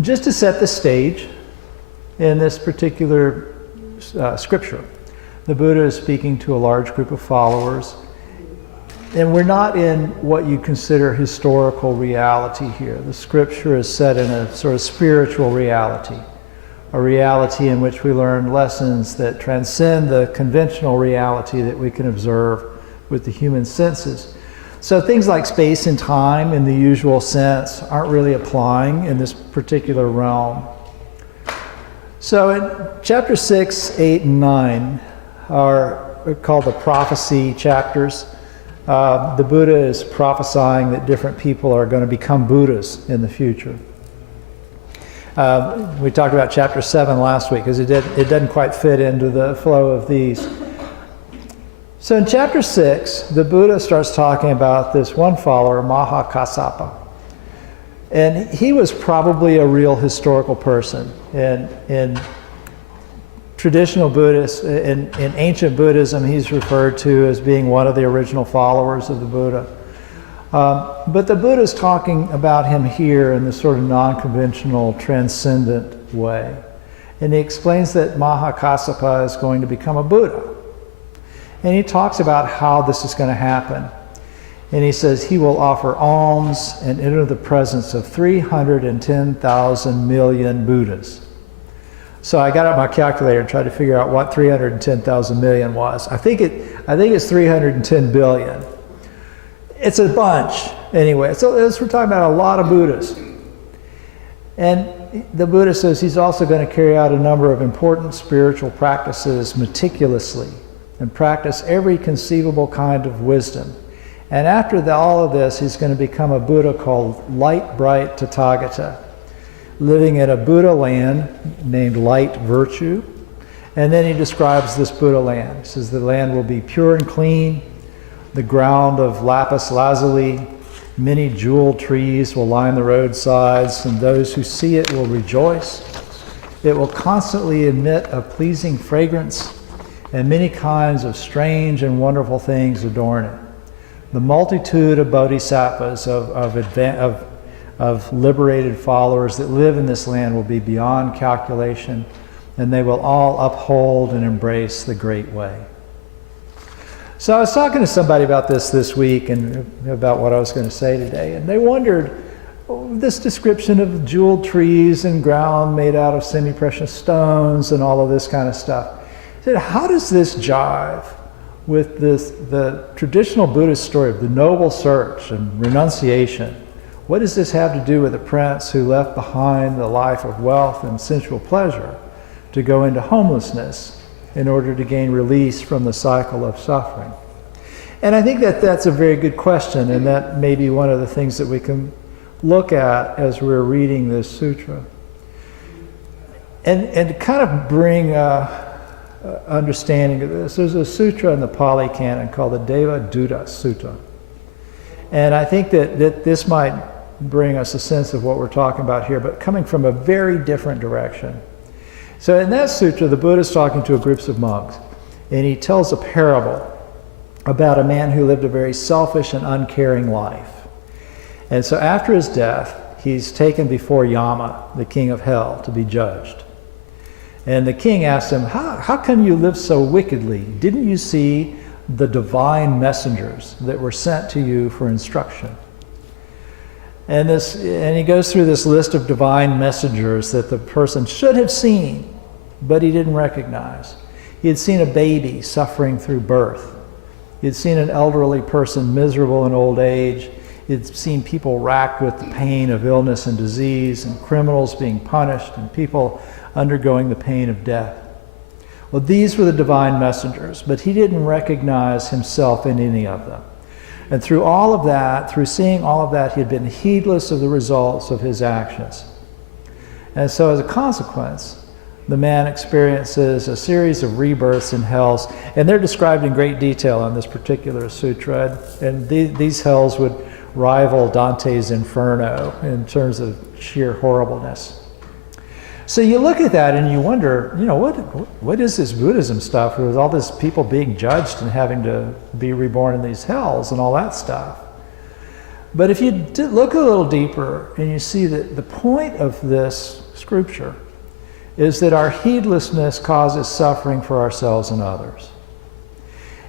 Just to set the stage, in this particular scripture, the Buddha is speaking to a large group of followers, and we're not in what you consider historical reality here. The scripture is set in a sort of spiritual reality, a reality in which we learn lessons that transcend the conventional reality that we can observe with the human senses. So things like space and time in the usual sense aren't really applying in this particular realm. So in chapter 6, 8, and 9 are called the prophecy chapters. The Buddha is prophesying that different people are going to become Buddhas in the future. We talked about chapter 7 last week because it doesn't quite fit into the flow of these. So in chapter 6, the Buddha starts talking about this one follower, Mahakassapa. And he was probably a real historical person. In traditional Buddhists, in ancient Buddhism, he's referred to as being one of the original followers of the Buddha. But the Buddha is talking about him here in this sort of non-conventional, transcendent way. And he explains that Mahakassapa is going to become a Buddha. And he talks about how this is going to happen. And he says he will offer alms and enter the presence of 310,000 million Buddhas. So I got out my calculator and tried to figure out what 310,000 million was. I think it's 310 billion. It's a bunch anyway. So we're talking about a lot of Buddhas. And the Buddha says he's also going to carry out a number of important spiritual practices meticulously and practice every conceivable kind of wisdom. And after all of this, he's going to become a Buddha called Light Bright Tathagata, living in a Buddha land named Light Virtue. And then he describes this Buddha land. He says the land will be pure and clean, the ground of lapis lazuli, many jeweled trees will line the roadsides, and those who see it will rejoice. It will constantly emit a pleasing fragrance, and many kinds of strange and wonderful things adorn it. The multitude of bodhisattvas, of liberated followers that live in this land will be beyond calculation, and they will all uphold and embrace the great way. So I was talking to somebody about this week and about what I was going to say today, and they wondered, this description of jeweled trees and ground made out of semi-precious stones and all of this kind of stuff. I said, how does this jive with the traditional Buddhist story of the noble search and renunciation? What does this have to do with a prince who left behind the life of wealth and sensual pleasure to go into homelessness in order to gain release from the cycle of suffering? And I think that's a very good question, and that may be one of the things that we can look at as we're reading this sutra. And to kind of bring understanding of this, there's a sutra in the Pali Canon called the Deva Duta Sutta. And I think that this might bring us a sense of what we're talking about here, but coming from a very different direction. So in that sutra, the Buddha is talking to a group of monks, and he tells a parable about a man who lived a very selfish and uncaring life. And so after his death, he's taken before Yama, the king of hell, to be judged. And the king asked him, how come you live so wickedly? Didn't you see the divine messengers that were sent to you for instruction? And he goes through this list of divine messengers that the person should have seen, but he didn't recognize. He had seen a baby suffering through birth. He had seen an elderly person miserable in old age. He had seen people racked with the pain of illness and disease, and criminals being punished, and people undergoing the pain of death. Well, these were the divine messengers, but he didn't recognize himself in any of them. And through all of that, through seeing all of that, he had been heedless of the results of his actions. And so as a consequence, the man experiences a series of rebirths in hells, and they're described in great detail in this particular sutra. And these hells would rival Dante's Inferno in terms of sheer horribleness. So you look at that and you wonder, what is this Buddhism stuff with all this people being judged and having to be reborn in these hells and all that stuff? But if you look a little deeper and you see that the point of this scripture is that our heedlessness causes suffering for ourselves and others.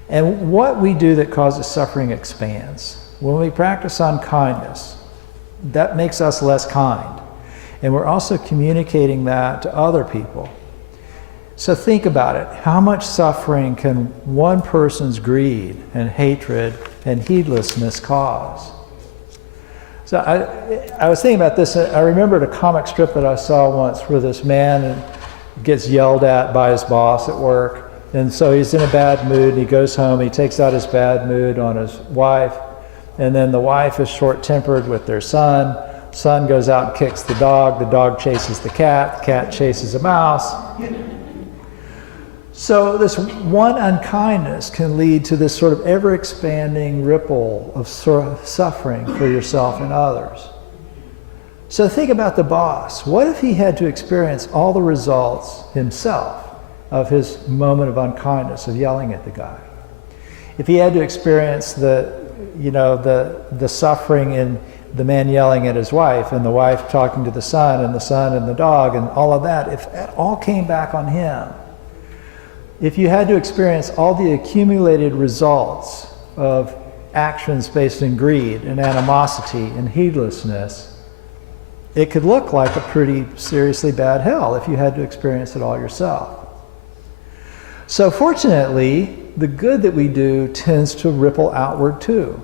And what we do that causes suffering expands. When we practice unkindness, that makes us less kind. And we're also communicating that to other people. So think about it. How much suffering can one person's greed and hatred and heedlessness cause? So I was thinking about this. I remembered a comic strip that I saw once where this man gets yelled at by his boss at work. And so he's in a bad mood, and he goes home, he takes out his bad mood on his wife, and then the wife is short-tempered with their son. Son goes out and kicks the dog chases the cat chases a mouse. So this one unkindness can lead to this sort of ever-expanding ripple of suffering for yourself and others. So think about the boss. What if he had to experience all the results himself of his moment of unkindness, of yelling at the guy? If he had to experience the suffering in the man yelling at his wife, and the wife talking to the son and the dog, and all of that, if that all came back on him, if you had to experience all the accumulated results of actions based in greed and animosity and heedlessness, it could look like a pretty seriously bad hell if you had to experience it all yourself. So fortunately, the good that we do tends to ripple outward too.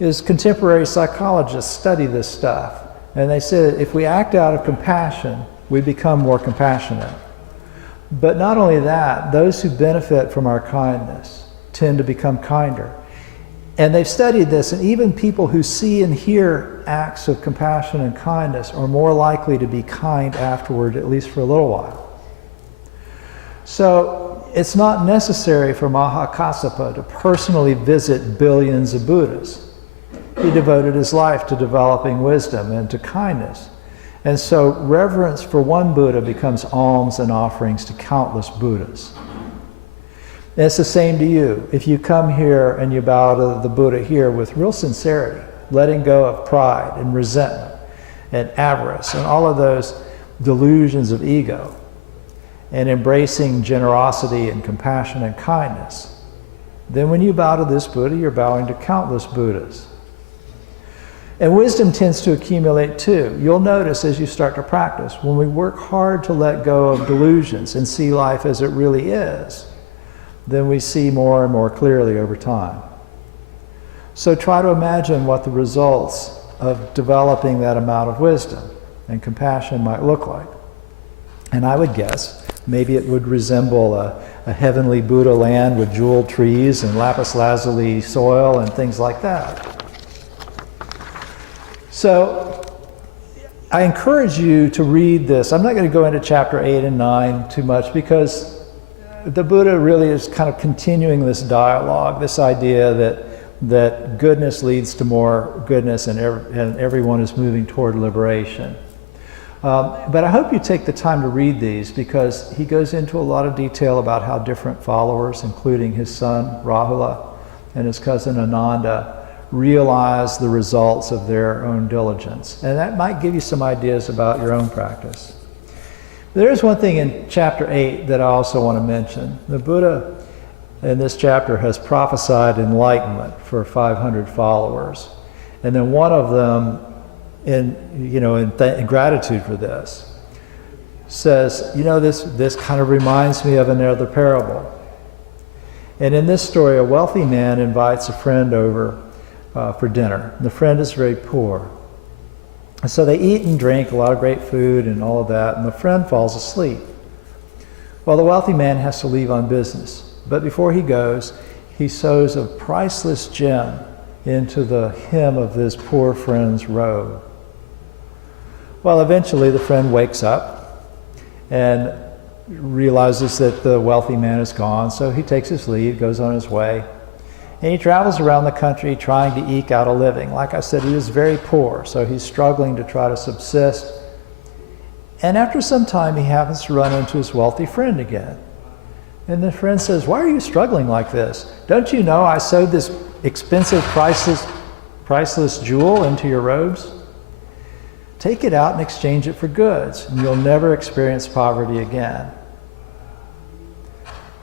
As contemporary psychologists study this stuff, and they say that if we act out of compassion, we become more compassionate. But not only that, those who benefit from our kindness tend to become kinder. And they've studied this, and even people who see and hear acts of compassion and kindness are more likely to be kind afterward, at least for a little while. So it's not necessary for Mahakassapa to personally visit billions of Buddhas. He devoted his life to developing wisdom and to kindness. And so reverence for one Buddha becomes alms and offerings to countless Buddhas. And it's the same to you. If you come here and you bow to the Buddha here with real sincerity, letting go of pride and resentment and avarice and all of those delusions of ego, and embracing generosity and compassion and kindness, then when you bow to this Buddha, you're bowing to countless Buddhas. And wisdom tends to accumulate too. You'll notice as you start to practice, when we work hard to let go of delusions and see life as it really is, then we see more and more clearly over time. So try to imagine what the results of developing that amount of wisdom and compassion might look like. And I would guess maybe it would resemble a heavenly Buddha land with jeweled trees and lapis lazuli soil and things like that. So I encourage you to read this. I'm not going to go into chapter 8 and 9 too much, because the Buddha really is kind of continuing this dialogue, this idea that goodness leads to more goodness, and everyone is moving toward liberation. But I hope you take the time to read these, because he goes into a lot of detail about how different followers, including his son Rahula and his cousin Ananda, realize the results of their own diligence. And that might give you some ideas about your own practice. There's one thing in chapter 8 that I also want to mention. The Buddha in this chapter has prophesied enlightenment for 500 followers. And then one of them, in gratitude for this, says, this kind of reminds me of another parable. And in this story, a wealthy man invites a friend over for dinner. The friend is very poor. And so they eat and drink a lot of great food and all of that, and the friend falls asleep. Well, the wealthy man has to leave on business. But before he goes, he sews a priceless gem into the hem of this poor friend's robe. Well, eventually the friend wakes up and realizes that the wealthy man is gone, so he takes his leave, goes on his way. And he travels around the country trying to eke out a living. Like I said, he was very poor, so he's struggling to try to subsist. And after some time, he happens to run into his wealthy friend again. And the friend says, "Why are you struggling like this? Don't you know I sewed this expensive, priceless priceless jewel into your robes? Take it out and exchange it for goods, and you'll never experience poverty again.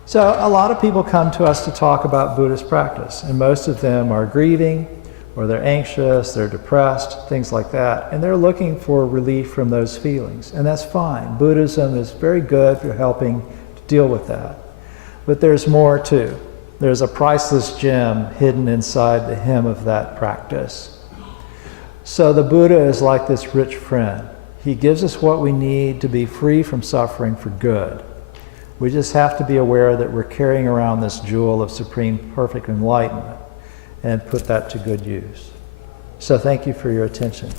So a lot of people come to us to talk about Buddhist practice, and most of them are grieving, or they're anxious, they're depressed, things like that, and they're looking for relief from those feelings, and that's fine. Buddhism is very good for helping to deal with that. But there's more too. There's a priceless gem hidden inside the hem of that practice. So the Buddha is like this rich friend. He gives us what we need to be free from suffering for good. We just have to be aware that we're carrying around this jewel of supreme perfect enlightenment and put that to good use. So thank you for your attention.